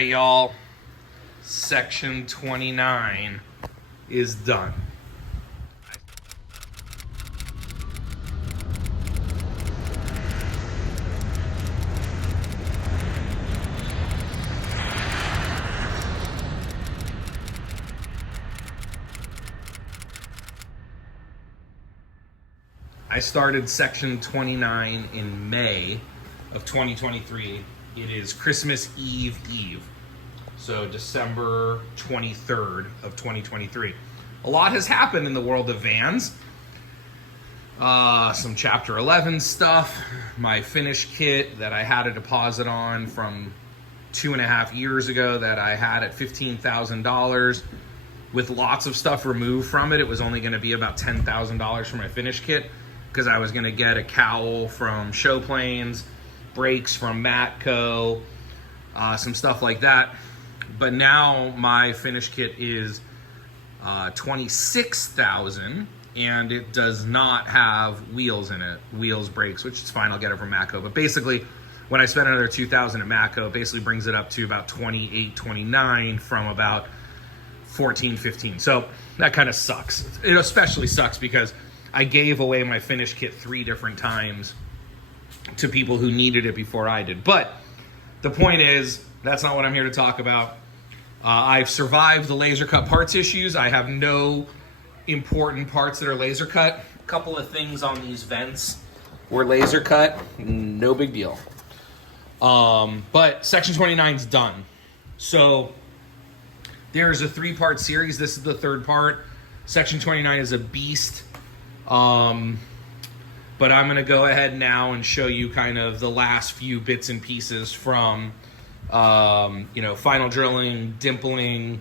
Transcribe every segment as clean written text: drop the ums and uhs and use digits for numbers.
right, y'all. Section 29 is done. I started section 29 in May of 2023. It is Christmas Eve. So December 23rd of 2023. A lot has happened in the world of vans. Some Chapter 11 stuff. My finish kit that I had a deposit on from 2.5 years ago that I had at $15,000. With lots of stuff removed from it, it was only going to be about $10,000 for my finish kit, because I was going to get a cowl from Show Planes, brakes from Matco, some stuff like that. But now my finish kit is $26,000, and it does not have wheels in it, wheels, brakes, which is fine. I'll get it from Matco. But basically, when I spend another $2,000 at Matco, it basically brings it up to about 28, 29 from about 14, 15. So that kind of sucks. It especially sucks because I gave away my finish kit 3 different times to people who needed it before I did. But the point is, that's not what I'm here to talk about. I've survived the laser cut parts issues. I have no important parts that are laser cut. A couple of things on these vents were laser cut. No big deal. But section 29 is done. So there's a 3-part series. This is the 3rd part. Section 29 is a beast. But I'm going to go ahead now and show you kind of the last few bits and pieces from, final drilling, dimpling,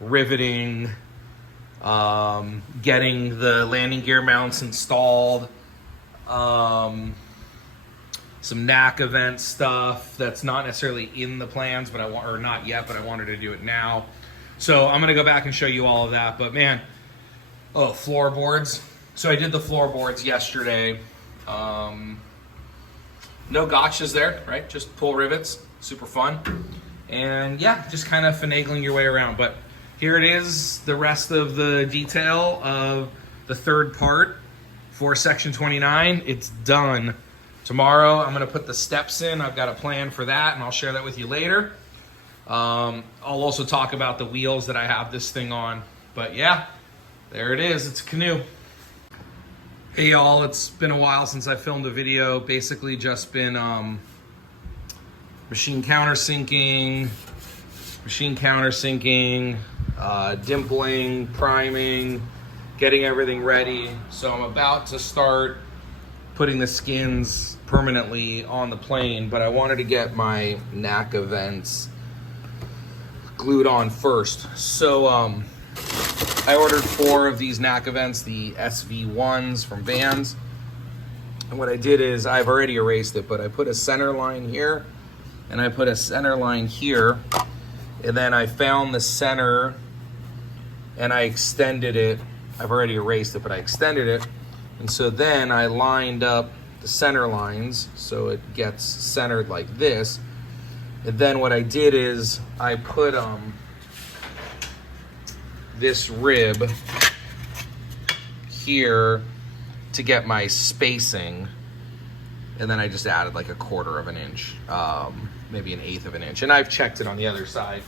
riveting, getting the landing gear mounts installed, some Knack Events stuff that's not necessarily in the plans, but or not yet, but I wanted to do it now. So I'm going to go back and show you all of that. But man, floorboards. So I did the floorboards yesterday. No gotchas there, right? Just pull rivets, super fun. And yeah, just kind of finagling your way around. But here it is, the rest of the detail of the 3rd part for section 29. It's done. Tomorrow I'm gonna put the steps in. I've got a plan for that, and I'll share that with you later. I'll also talk about the wheels that I have this thing on. But yeah, there it is, it's a canoe. Hey y'all, it's been a while since I filmed a video. Basically just been machine countersinking, dimpling, priming, getting everything ready. So I'm about to start putting the skins permanently on the plane, but I wanted to get my Knack Events glued on first. So I ordered 4 of these Knack Events, the SV1s from Vans. And what I did is, I've already erased it, but I put a center line here, and I put a center line here, and then I found the center, and I extended it. I've already erased it, but I extended it. And so then I lined up the center lines so it gets centered like this. And then what I did is I put this rib here to get my spacing, and then I just added like 1/4 of an inch, maybe 1/8 of an inch, and I've checked it on the other side,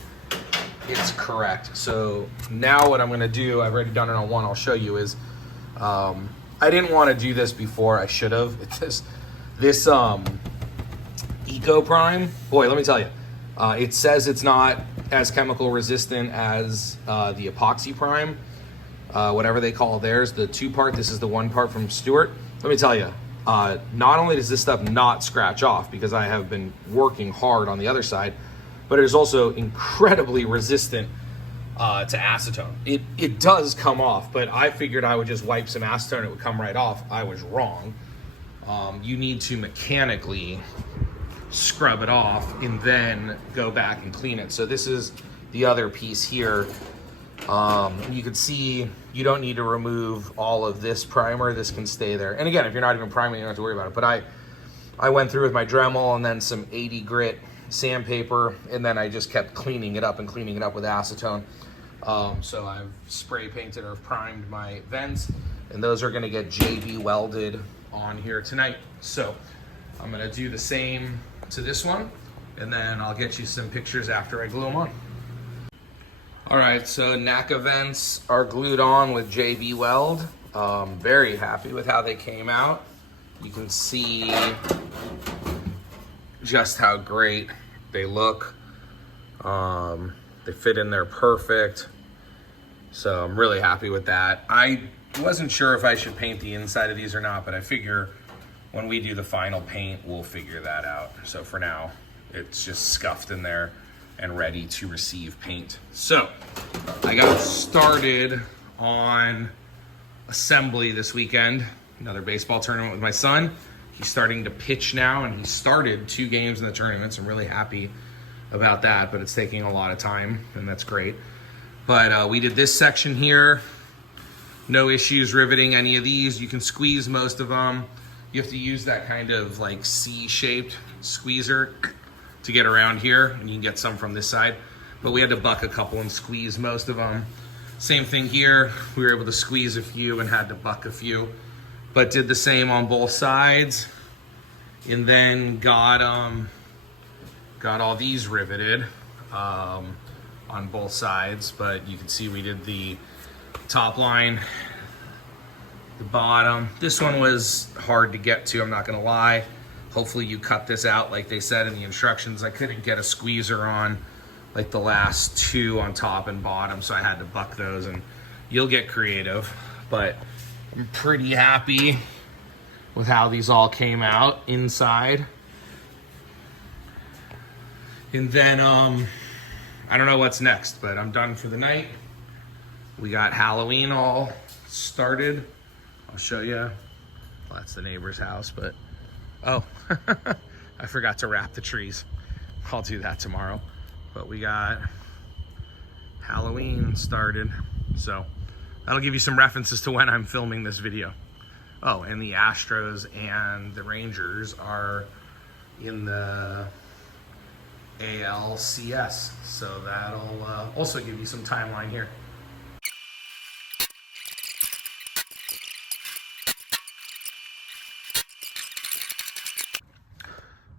it's correct. So now what I'm going to do, I've already done it on one, I'll show you, is I didn't want to do this before. I should have. It's this Eco Prime, boy, let me tell you, it says it's not as chemical resistant as the epoxy prime, whatever they call theirs, the 2-part. This is the 1-part from Stewart. Let me tell you, not only does this stuff not scratch off, because I have been working hard on the other side, but it is also incredibly resistant to acetone. It does come off, but I figured I would just wipe some acetone, it would come right off. I was wrong. You need to mechanically scrub it off and then go back and clean it. So this is the other piece here. You can see you don't need to remove all of this primer. This can stay there. And again, if you're not even priming, you don't have to worry about it. But I went through with my Dremel and then some 80 grit sandpaper, and then I just kept cleaning it up and cleaning it up with acetone. So I've spray painted or primed my vents, and those are gonna get JB welded on here tonight. So I'm gonna do the same to this one, and then I'll get you some pictures after I glue them on. All right, so Knack Events are glued on with JB Weld. Very happy with how they came out. You can see just how great they look. They fit in there perfect. So I'm really happy with that. I wasn't sure if I should paint the inside of these or not, but I figure when we do the final paint, we'll figure that out. So for now, it's just scuffed in there and ready to receive paint. So I got started on assembly this weekend, another baseball tournament with my son. He's starting to pitch now, and he started 2 games in the tournaments. I'm really happy about that, but it's taking a lot of time, and that's great. But we did this section here. No issues riveting any of these. You can squeeze most of them. You have to use that kind of like C-shaped squeezer to get around here, and you can get some from this side. But we had to buck a couple and squeeze most of them. Same thing here. We were able to squeeze a few and had to buck a few, but did the same on both sides. And then got all these riveted on both sides. But you can see we did the top line, the bottom. This one was hard to get to, I'm not gonna lie. Hopefully you cut this out like they said in the instructions. I couldn't get a squeezer on like the last 2 on top and bottom, so I had to buck those, and you'll get creative. But I'm pretty happy with how these all came out inside. And then I don't know what's next, but I'm done for the night. We got Halloween all started. I'll show you. Well, that's the neighbor's house, but oh, I forgot to wrap the trees. I'll do that tomorrow. But we got Halloween started, so that'll give you some references to when I'm filming this video. Oh, and the Astros and the Rangers are in the ALCS, so that'll also give you some timeline here.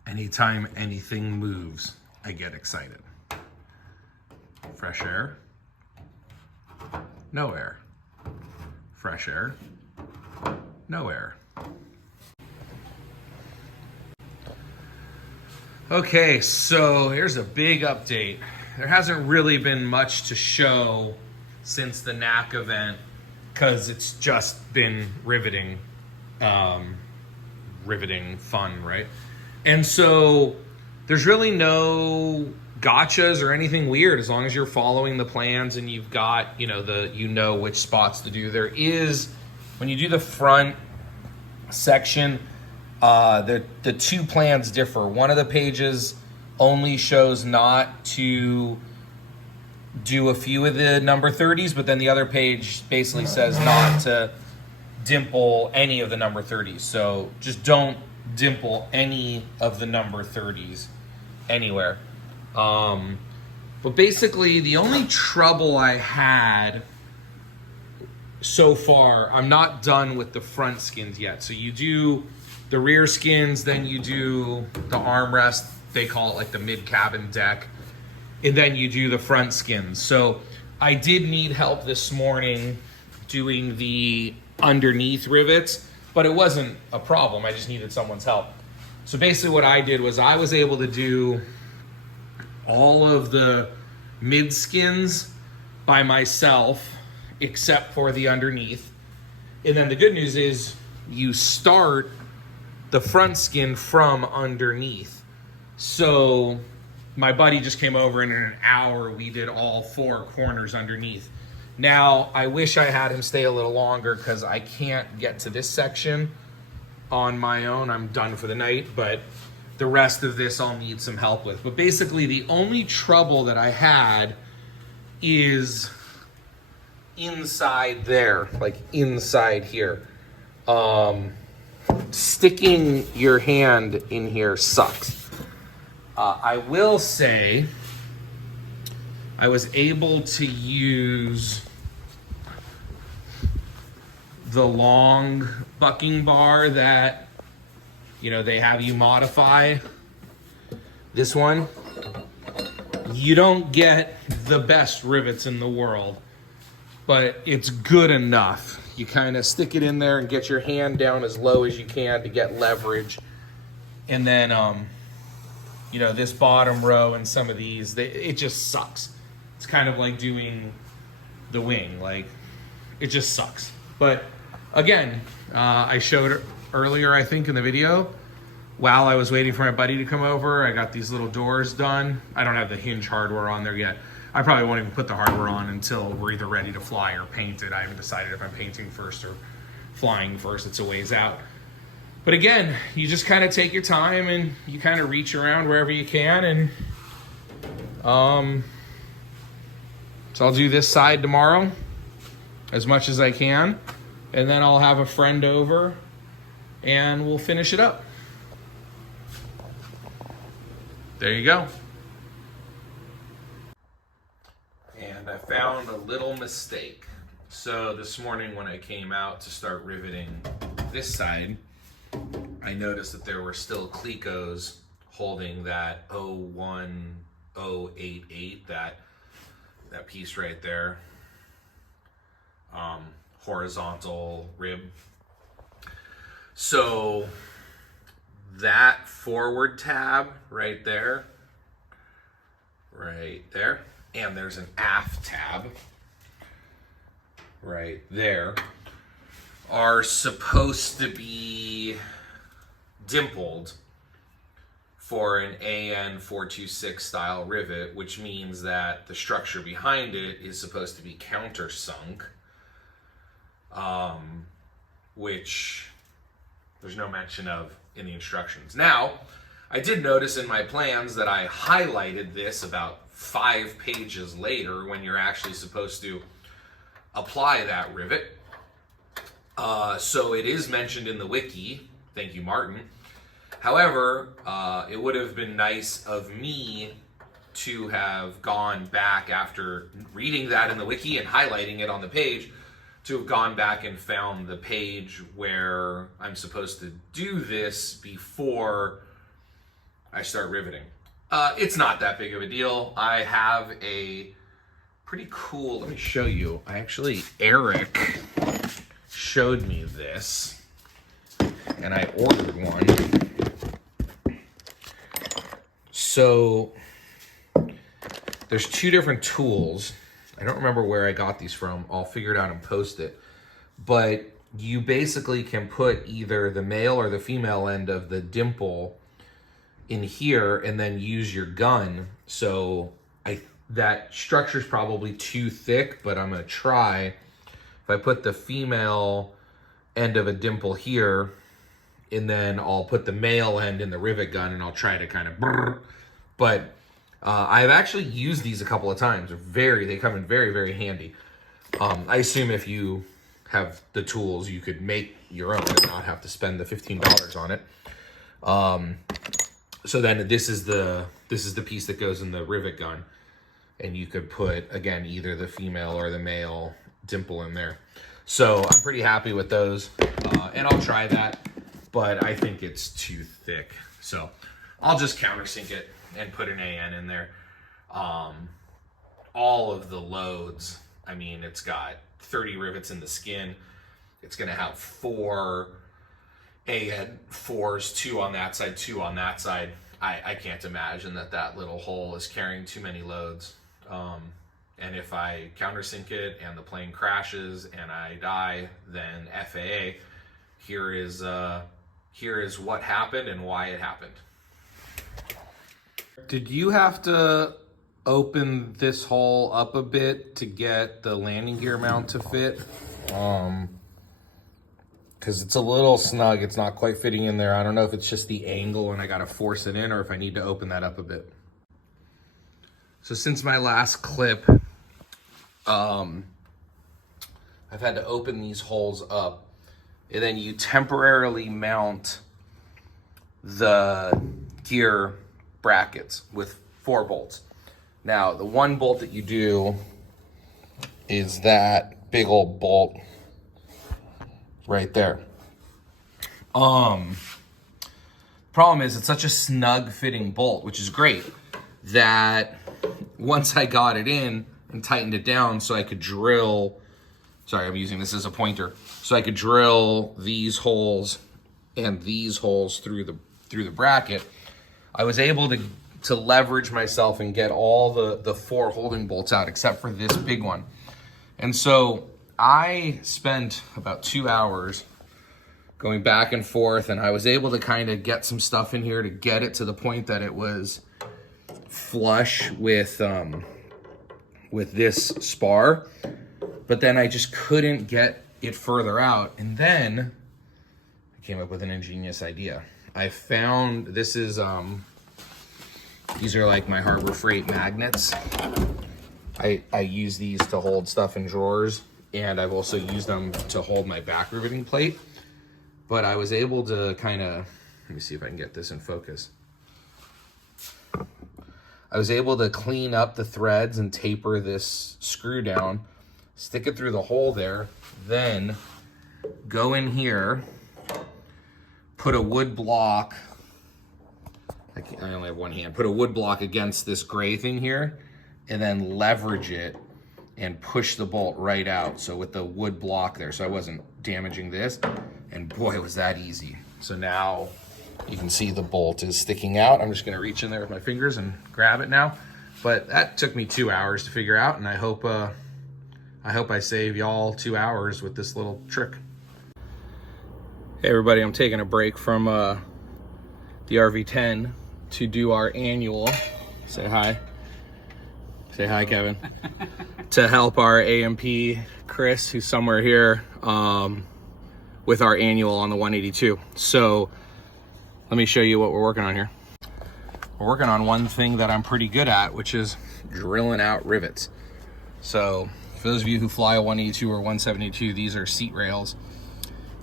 Anytime anything moves, I get excited. Fresh air, no air. Fresh air, no air. Okay, so here's a big update. There hasn't really been much to show since the Knack event, because it's just been riveting fun, right? And so there's really no gotchas or anything weird as long as you're following the plans and you've got, you know which spots to do. There is, when you do the front section, the 2 plans differ. One of the pages only shows not to do a few of the number 30s, but then the other page basically says not to dimple any of the number 30s. So just don't dimple any of the number 30s anywhere. But basically the only trouble I had so far, I'm not done with the front skins yet. So you do the rear skins, then you do the armrest, they call it like the mid-cabin deck, and then you do the front skins. So I did need help this morning doing the underneath rivets, but it wasn't a problem. I just needed someone's help. So basically what I did was I was able to do all of the mid skins by myself, except for the underneath. And then the good news is you start the front skin from underneath. So my buddy just came over, and in an hour we did all 4 corners underneath. Now, I wish I had him stay a little longer because I can't get to this section on my own. I'm done for the night, but the rest of this I'll need some help with. But basically the only trouble that I had is inside there, like inside here. Sticking your hand in here sucks. I will say I was able to use the long bucking bar that, you know, they have you modify. This one, you don't get the best rivets in the world, but it's good enough. You kind of stick it in there and get your hand down as low as you can to get leverage. And then, you know, this bottom row and some of these, it just sucks. It's kind of like doing the wing, like it just sucks. But again, I showed earlier, I think in the video, while I was waiting for my buddy to come over, I got these little doors done. I don't have the hinge hardware on there yet. I probably won't even put the hardware on until we're either ready to fly or paint it. I haven't decided if I'm painting first or flying first. It's a ways out. But again, you just kind of take your time and you kind of reach around wherever you can. And so I'll do this side tomorrow as much as I can. And then I'll have a friend over and we'll finish it up. There you go. And I found a little mistake. So this morning when I came out to start riveting this side, I noticed that there were still Clecos holding that 01088, that piece right there, horizontal rib. So that forward tab right there, and there's an aft tab right there, are supposed to be dimpled for an AN426 style rivet, which means that the structure behind it is supposed to be countersunk, which there's no mention of in the instructions. Now, I did notice in my plans that I highlighted this about 5 pages later when you're actually supposed to apply that rivet. So it is mentioned in the wiki. Thank you, Martin. However, it would have been nice of me to have gone back after reading that in the wiki and highlighting it on the page, to have gone back and found the page where I'm supposed to do this before I start riveting. It's not that big of a deal. I have a pretty cool, let me show you. Eric showed me this and I ordered one. So there's 2 different tools. I don't remember where I got these from. I'll figure it out and post it. But you basically can put either the male or the female end of the dimple in here and then use your gun. So that structure's probably too thick, but I'm gonna try. If I put the female end of a dimple here, and then I'll put the male end in the rivet gun and I'll try to kind of brrr. But I've actually used these a couple of times. They come in very, very handy. I assume if you have the tools, you could make your own and not have to spend the $15 on it. So then this is the piece that goes in the rivet gun, and you could put, again, either the female or the male dimple in there. So I'm pretty happy with those, and I'll try that, but I think it's too thick. So I'll just countersink it and put an AN in there. All of the loads, I mean, it's got 30 rivets in the skin. It's gonna have 4 AN4s, 2 on that side, 2 on that side. I can't imagine that little hole is carrying too many loads. And if I countersink it and the plane crashes and I die, then FAA, here is what happened and why it happened. Did you have to open this hole up a bit to get the landing gear mount to fit? Because it's a little snug. It's not quite fitting in there. I don't know if it's just the angle and I got to force it in, or if I need to open that up a bit. So since my last clip, I've had to open these holes up, and then you temporarily mount the gear brackets with 4 bolts. Now, the one bolt that you do is that big old bolt right there. Problem is, it's such a snug fitting bolt, which is great, that once I got it in and tightened it down so I could drill, sorry, I'm using this as a pointer, so I could drill these holes and these holes through the bracket, I was able to leverage myself and get all the 4 holding bolts out except for this big one. And so I spent about 2 hours going back and forth, and I was able to kind of get some stuff in here to get it to the point that it was flush with this spar, but then I just couldn't get it further out. And then I came up with an ingenious idea. I found, this is, these are like my Harbor Freight magnets. I use these to hold stuff in drawers, and I've also used them to hold my back riveting plate. But I was able to kind of, let me see if I can get this in focus. I was able to clean up the threads and taper this screw down, stick it through the hole there, then go in here, put a wood block, I only have one hand, put a wood block against this gray thing here, and then leverage it and push the bolt right out. So with the wood block there, so I wasn't damaging this, and boy, was that easy. So now you can see the bolt is sticking out. I'm just gonna reach in there with my fingers and grab it now. But that took me 2 hours to figure out, and I hope I save y'all 2 hours with this little trick. Hey everybody, I'm taking a break from the RV10 to do our annual. Say hi. Say hi, Kevin. To help our AMP Chris, who's somewhere here, with our annual on the 182. So let me show you what we're working on here. We're working on one thing that I'm pretty good at, which is drilling out rivets. So for those of you who fly a 182 or 172, these are seat rails.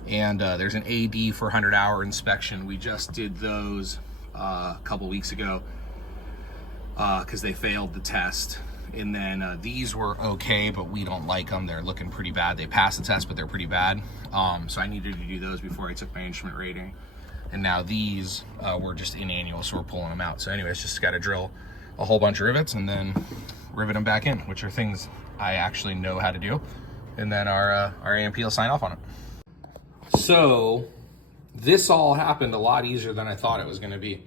And there's an AD for 100-hour inspection. We just did those a couple weeks ago because they failed the test. And then these were okay, but we don't like them. They're looking pretty bad. They passed the test, but they're pretty bad. So I needed to do those before I took my instrument rating. And now these were just in annual, so we're pulling them out. So anyways, just got to drill a whole bunch of rivets and then rivet them back in, which are things I actually know how to do. And then our AMP will sign off on it. So this all happened a lot easier than I thought it was going to be.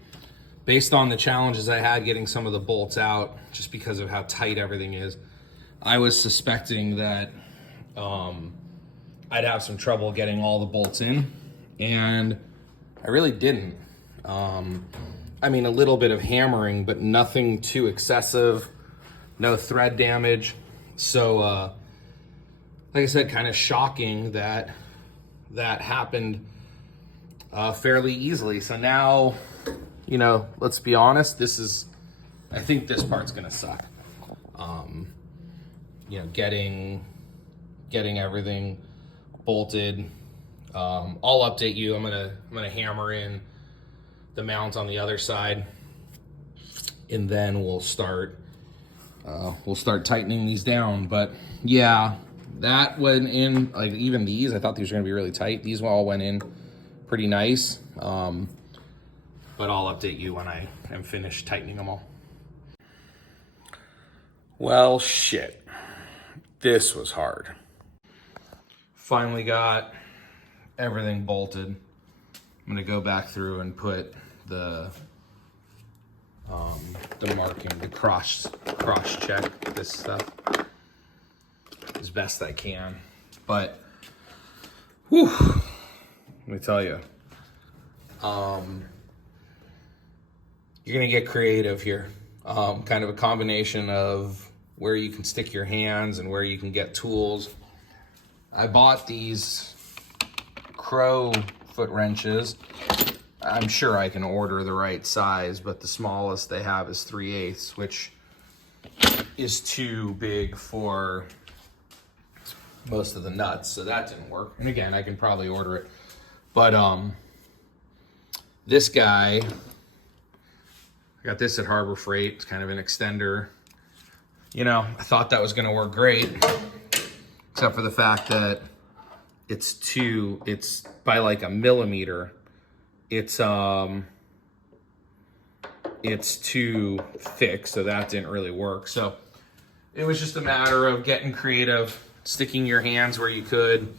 Based on the challenges I had getting some of the bolts out, just because of how tight everything is, I was suspecting that I'd have some trouble getting all the bolts in, and I really didn't. I mean, a little bit of hammering, but nothing too excessive, no thread damage. So, like I said, kind of shocking that that happened fairly easily. So now, you know, let's be honest, I think this part's gonna suck. You know, getting everything bolted. I'll update you. I'm gonna hammer in the mount on the other side, and then we'll start tightening these down. But yeah, that went in, like even these, I thought these were gonna be really tight. These all went in pretty nice. But I'll update you when I am finished tightening them all. Well, shit. This was hard. Finally got everything bolted. I'm gonna go back through and put the marking, the cross check this stuff as best I can. But, whew, let me tell you, you're gonna get creative here. Kind of a combination of where you can stick your hands and where you can get tools. I bought these Crow foot wrenches. I'm sure I can order the right size, but the smallest they have is 3/8, which is too big for most of the nuts, so that didn't work. And again, I can probably order it. But this guy, I got this at Harbor Freight. It's kind of an extender. You know, I thought that was gonna work great, except for the fact that it's by like a millimeter. It's too thick, so that didn't really work. So it was just a matter of getting creative, sticking your hands where you could.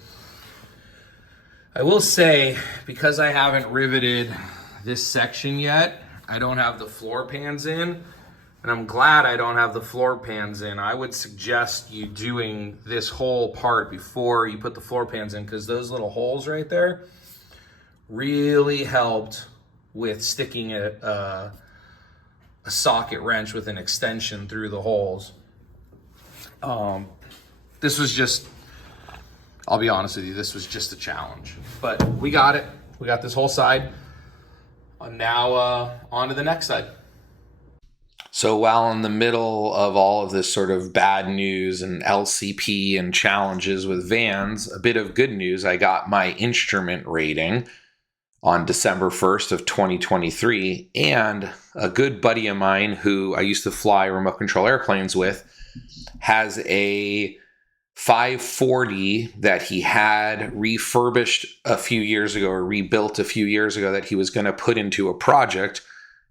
I will say, because I haven't riveted this section yet, I don't have the floor pans in, and I'm glad I don't have the floor pans in. I would suggest you doing this whole part before you put the floor pans in, because those little holes right there really helped with sticking a socket wrench with an extension through the holes. This was just, I'll be honest with you, this was just a challenge, but we got it. We got this whole side. Now on to the next side. So while in the middle of all of this sort of bad news and LCP and challenges with Vans, a bit of good news, I got my instrument rating on December 1st of 2023, and a good buddy of mine who I used to fly remote control airplanes with has a 540 that he had refurbished a few years ago or rebuilt a few years ago that he was going to put into a project,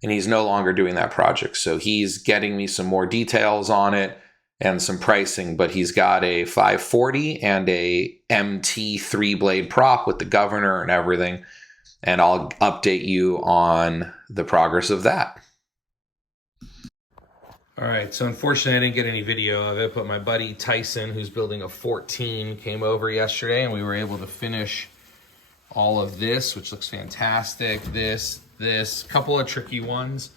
and he's no longer doing that project. So he's getting me some more details on it and some pricing, but he's got a 540 and a MT 3-blade prop with the governor and everything, and I'll update you on the progress of that. All right, so unfortunately I didn't get any video of it, but my buddy Tyson, who's building a 14, came over yesterday, and we were able to finish all of this, which looks fantastic. This, couple of tricky ones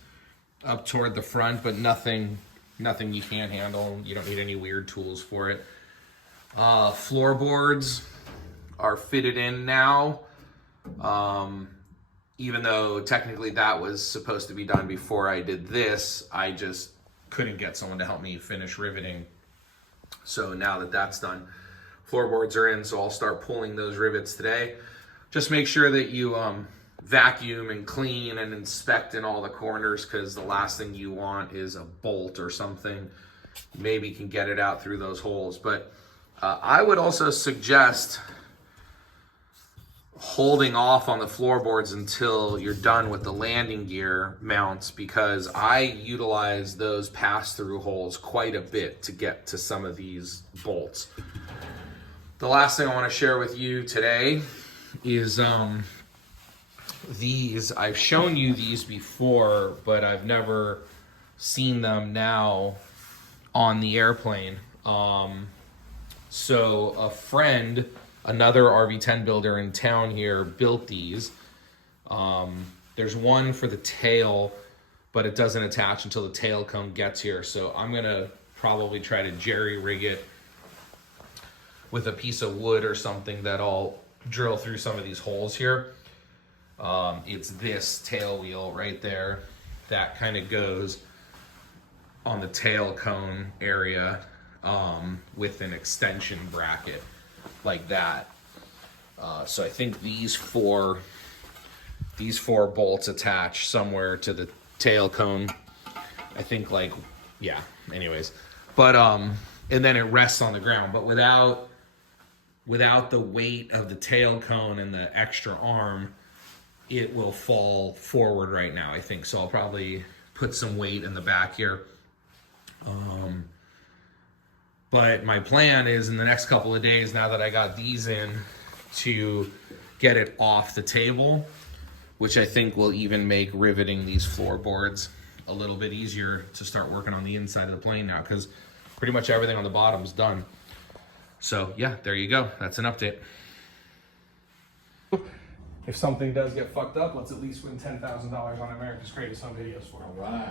up toward the front, but nothing you can't handle. You don't need any weird tools for it. Floorboards are fitted in now. Even though technically that was supposed to be done before I did this, I just couldn't get someone to help me finish riveting. So now that that's done, floorboards are in, so I'll start pulling those rivets today. Just make sure that you vacuum and clean and inspect in all the corners, because the last thing you want is a bolt or something. Maybe you can get it out through those holes. But I would also suggest holding off on the floorboards until you're done with the landing gear mounts, because I utilize those pass-through holes quite a bit to get to some of these bolts. The last thing I want to share with you today is these. I've shown you these before, but I've never seen them now on the airplane. So a friend, another RV10 builder in town here, built these. There's one for the tail, but it doesn't attach until the tail cone gets here. So I'm gonna probably try to jerry rig it with a piece of wood or something that I'll drill through some of these holes here. It's this tail wheel right there that kind of goes on the tail cone area with an extension bracket like that. So I think these four bolts attach somewhere to the tail cone. I think, like, yeah, anyways. But and then it rests on the ground, but without the weight of the tail cone and the extra arm, it will fall forward right now, I think. So I'll probably put some weight in the back here. But my plan is in the next couple of days, now that I got these in, to get it off the table, which I think will even make riveting these floorboards a little bit easier to start working on the inside of the plane now, because pretty much everything on the bottom is done. So yeah, there you go. That's an update. If something does get fucked up, let's at least win $10,000 on America's Greatest Home Videos for it. All right.